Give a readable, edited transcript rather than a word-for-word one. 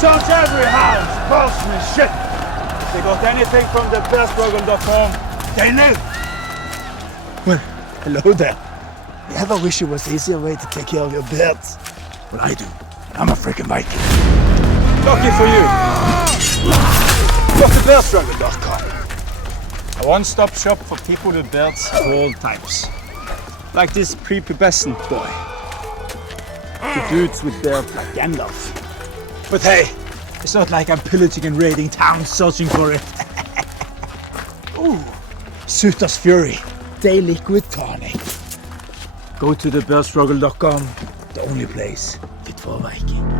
search every house, postman, shit. If they got anything from the bearstruggle.com, they knew. Well, hello there. You ever wish it was an easier way to take care of your birds? Well, I do. I'm a freaking Viking. Lucky for you. Got the bearstruggle.com. A one-stop shop for people with birds of all types. Like this prepubescent boy. The dudes with beards like Gandalf. But hey, it's not like I'm pillaging and raiding towns searching for it. Ooh, Suter's Fury, day liquid tonic. Go to thebearstruggle.com, the only place fit for a Viking.